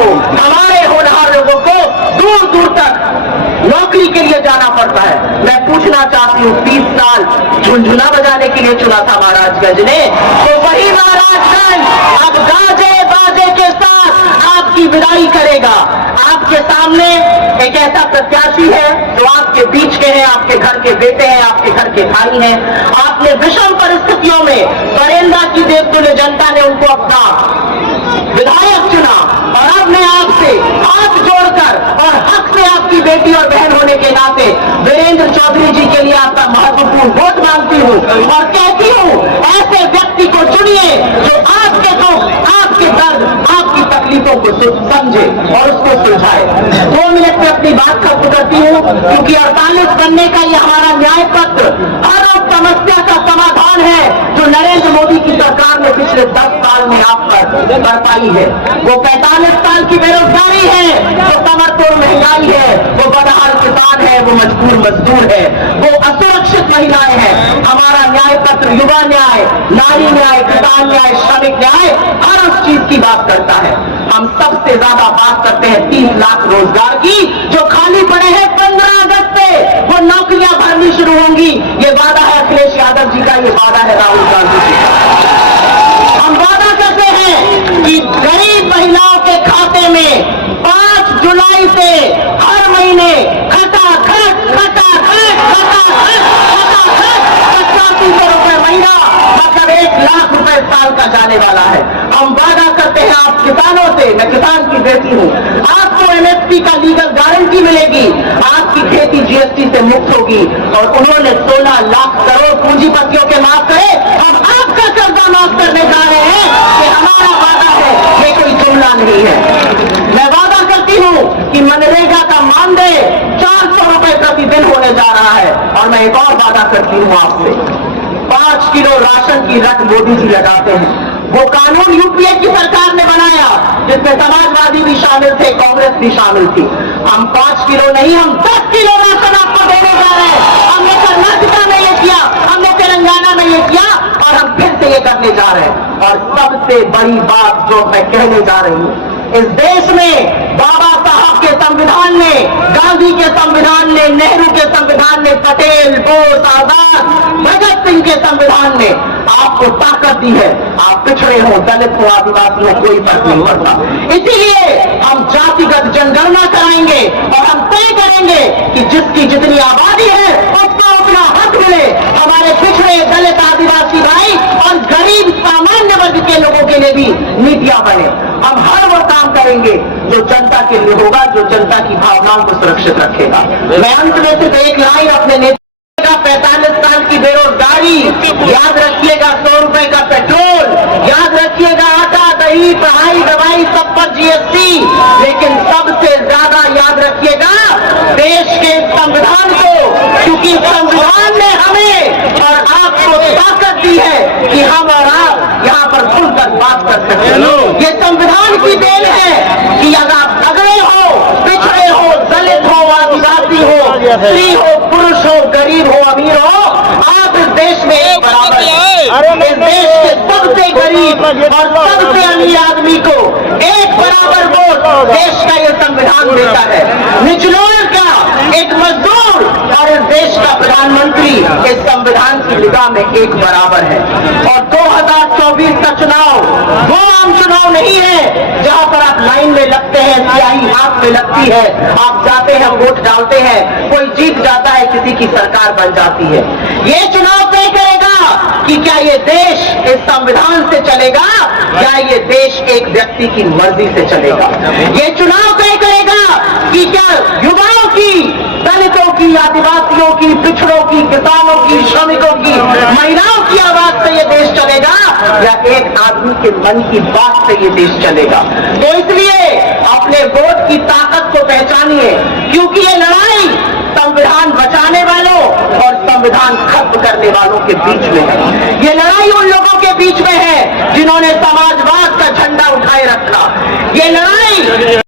को, हमारे होनहार लोगों को दूर दूर तक नौकरी के लिए जाना पड़ता है। मैं पूछना चाहती हूँ, 30 साल झुनझुना बजाने के लिए चुना था महाराजगंज ने, तो वही महाराजगंज अब गाजे बाजे के साथ आपकी विदाई करेगा। आपके सामने एक ऐसा प्रत्याशी है जो आपके बीच के हैं, आपके घर के बेटे हैं, आपके घर के भाई हैं। आपने विषम परिस्थितियों में बरेंदा की देवतुल्य जनता ने उनको अपना विधायक चुना, और अब मैं आपसे हाथ जोड़कर और हक से आपकी बेटी और बहन होने के नाते वीरेंद्र चौधरी जी के लिए आपका महत्वपूर्ण वोट मांगती हूँ और कहती हूँ, ऐसे व्यक्ति को चुनिए जो आपके दुख, आपके दर्द, आपकी तकलीफों को समझे और उसको सुलझाए। 2 मिनट में अपनी बात खत्म करती हूँ, क्योंकि 48 बनने का ये हमारा न्याय पत्र हर उस समस्या का समाधान है जो नरेंद्र मोदी की सरकार ने पिछले 10 साल में आप पर बरपाई है। वो 45 साल की बेरोजगारी है, वो कमर तोड़ महंगाई है, वो बदहाल किसान है, वो मजबूर मजदूर है, वो असुरक्षित महिलाएं हैं। हमारा न्याय पत्र युवा न्याय, नारी न्याय, किसान न्याय, श्रमिक न्याय, हर उस चीज की बात करता है। हम सबसे ज्यादा बात करते हैं 30 लाख रोजगार की जो खाली पड़े हैं। 15 अगस्त से वो नौकरियां भरनी शुरू होंगी। ये वादा है अखिलेश यादव जी का, ये वादा है राहुल गांधी जी का। हम वादा करते हैं कि गरीब महिलाओं के खाते में 5 जुलाई से हर महीने खटाखट 8500 रुपए महीना, मतलब 1 लाख रुपए साल का जाने वाला है। हम वादा करते हैं आप किसानों से, मैं किसान की बेटी हूँ, आपको एमएसपी का लीगल गारंटी मिलेगी, आपकी खेती जीएसटी से मुक्त होगी। और उन्होंने 16 लाख करोड़ पूंजीपतियों के माफ करे, हम आपका कर्जा माफ करने जा रहे हैं। ये हमारा वादा है, ये कोई जुमला नहीं है। मैं वादा करती हूँ कि मनरेगा का मानदेय 400 रुपए प्रतिदिन होने जा रहा है। और मैं एक और वादा करती हूँ आपसे, 5 किलो राशन की रट मोदी जी लगाते हैं। वो कानून यूपीए की सरकार ने बनाया जिसमें समाजवादी भी शामिल थे, कांग्रेस भी शामिल थी। हम 5 किलो नहीं, हम 10 किलो राशन आपको देने जा रहे हैं। हमने कर्नाटका में ये किया, हमने तेलंगाना में ये किया, और हम फिर से ये करने जा रहे हैं। और सबसे बड़ी बात जो मैं कहने जा रही हूँ, इस देश में बाबा साहब के संविधान ने, गांधी के संविधान ने, नेहरू के संविधान ने, पटेल, बोस, आजाद, भगत सिंह के संविधान ने आपको ताकत दी है। आप पिछड़े हो, दलित हो, आदिवासी हो, कोई फर्क नहीं पड़ता। इसीलिए हम जातिगत जनगणना कराएंगे और हम तय करेंगे कि जिसकी जितनी आबादी है उसको उतना हक मिले। हमारे पिछड़े, दलित, आदिवासी भाई और गरीब सामान्य वर्ग के लोगों के लिए भी नीतियां बने। हम हर वो काम करेंगे जो जनता के लिए होगा, जो जनता की भावनाओं को सुरक्षित रखेगा। मैं अंत में सिर्फ एक लाइन अपने नेता, 45 साल की बेरोजगारी, याद रखिएगा 100 रुपए का पेट्रोल, याद रखिएगा आटा, दही, पढ़ाई, दवाई, सब पर जीएसटी, लेकिन सबसे ज्यादा याद रखिएगा देश के संविधान को, क्योंकि संविधान ने हमें और आपको ताकत दी है कि हम और आप यहाँ पर खुलकर बात कर सकते हैं। ये संविधान की देन है कि अगर आप नगरे हो, पिछड़े हो, दलित हो, आदिवासी हो, स्त्री हो, पुरुष हो, गरीब हो, अमीर हो, आप इस देश में एक बराबर हैं। इस देश के सबसे गरीब और सबसे अमीर आदमी को एक बराबर वोट देश का ये संविधान देता है। निचलोर का एक मजदूर और इस देश का प्रधानमंत्री इस संविधान की निगाह में एक बराबर है। और 2024 का चुनाव वो आम चुनाव नहीं है जहां पर आप लाइन में लगते हैं, स्याही हाथ में लगती है, आप जाते हैं, वोट डालते हैं, कोई जीत जाता है, किसी की सरकार बन जाती है। ये चुनाव तय करेगा कि क्या ये देश इस संविधान से चलेगा या ये देश एक व्यक्ति की मर्जी से चलेगा। ये चुनाव तय करेगा कि क्या युवाओं की, दलितों की, आदिवासियों की, पिछड़ों की, किसानों की, श्रमिकों की, महिलाओं की आवाज से ये देश चलेगा या एक आदमी के मन की बात से ये देश चलेगा। तो इसलिए अपने वोट की ताकत को पहचानिए, क्योंकि ये लड़ाई संविधान बचाने वालों और संविधान खत्म करने वालों के बीच में है। ये लड़ाई उन लोगों के बीच में है जिन्होंने समाजवाद का झंडा उठाए रखा। ये लड़ाई